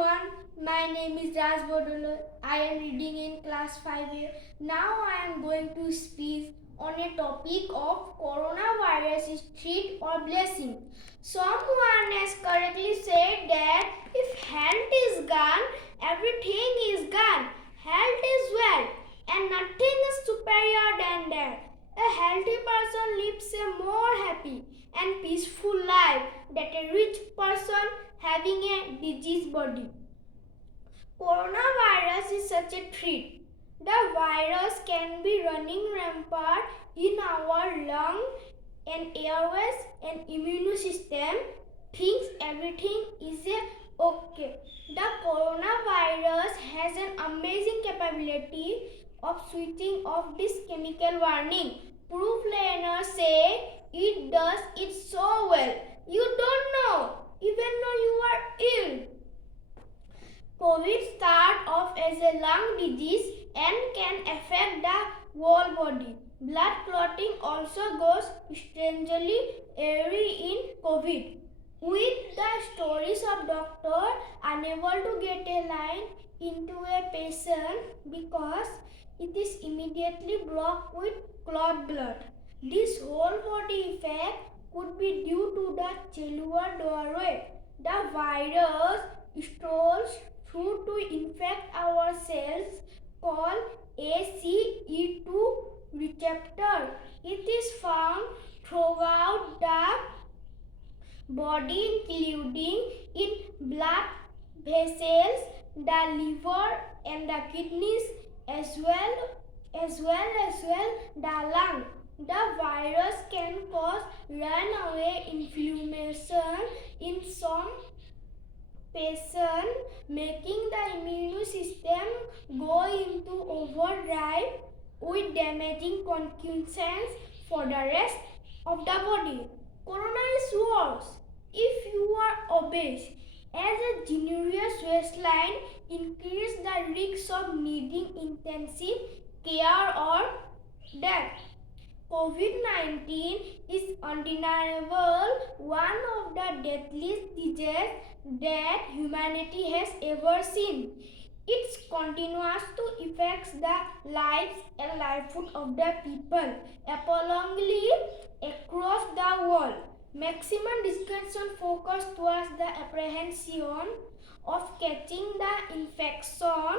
everyone, my name is Raj Bodolo. I am reading in class 5A. Now I am going to speak on a topic of coronavirus is threat or blessing. Someone has correctly said that if health is gone, everything is gone. Health is wealth and nothing is superior than that. A healthy person lives a more happy and peaceful life than a rich person having a diseased body. Coronavirus is such a threat. The virus can be running rampant in our lung and airways and immune system thinks everything is okay. The coronavirus has an amazing capability of switching off this chemical warning. Proof learners say it does it so well. You don't know, even though you are ill. COVID starts off as a lung disease and can affect the whole body. Blood clotting also goes strangely awry in COVID. With the stories of doctors unable to get a line into a patient because it is immediately blocked with clot blood. This whole body effect could be due to the cellular doorway. The virus strolls through to infect our cells called ACE2 receptor. It is found throughout the body including in blood vessels, the liver and the kidneys as well the lung. The virus can cause runaway inflammation in some patients, making the immune system go into overdrive with damaging consequences for the rest of the body. Corona is worse if you are obese, as a generous waistline increases the risk of needing intensive care or death. COVID-19 is undeniable one of the deadliest diseases that humanity has ever seen. It continues to affect the lives and livelihood of the people appallingly across the world. Maximum discussion focused towards the apprehension of catching the infection,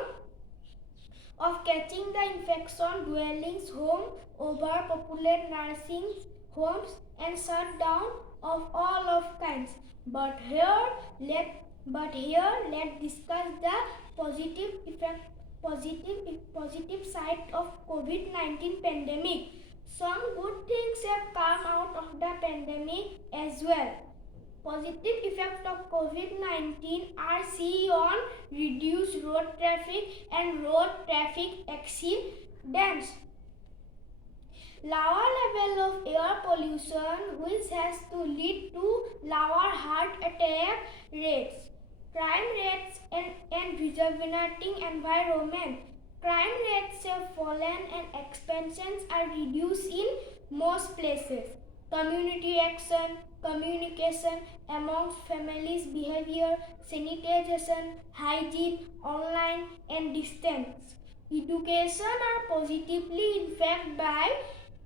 dwellings home, overpopulated nursing homes and shutdown of all of kinds. But here let's discuss the positive side of COVID-19 pandemic. Some good things have come out of the pandemic as well. Positive effects of COVID-19 are seen on reduced road traffic and road traffic accidents. Lower level of air pollution, which has to lead to lower heart attack rates, crime rates and rejuvenating environment. Crime rates have fallen and expansions are reduced in most places. Community action, communication amongst families, behavior, sanitization, hygiene, online and distance. Education are positively impacted by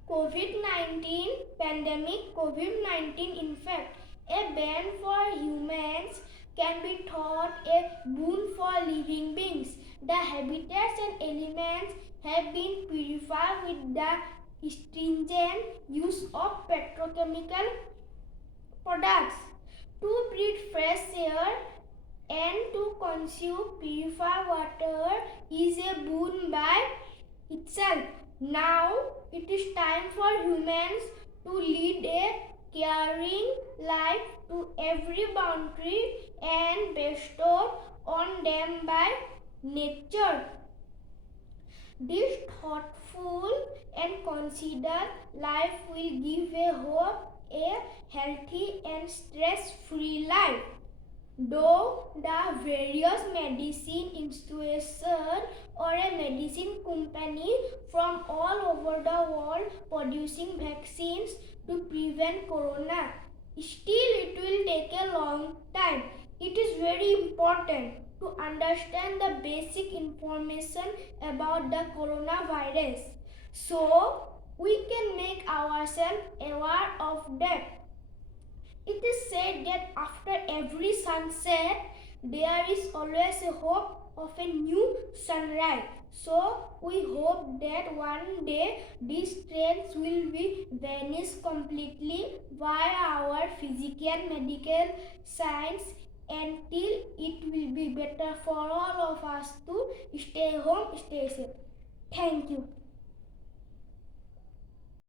COVID-19 pandemic. COVID-19 infect. A ban for humans can be thought a boon for living beings. The habitats and elements have been purified with the stringent use of petrochemical products. To breathe fresh air and to consume purified water is a boon by itself. Now it is time for humans to lead a caring life to every boundary and bestowed on them by nature. This thoughtful and considered life will give a hope, a healthy and stress-free life. Though the various medicine institutions or a medicine company from all over the world producing vaccines to prevent corona, still it will take a long time. It is very important to understand the basic information about the coronavirus, so we can make ourselves aware of that. It is said that after every sunset, there is always a hope of a new sunrise. So we hope that one day these trends will be vanished completely by our physical medical science until it will be better for all of us to stay home, stay safe. Thank you.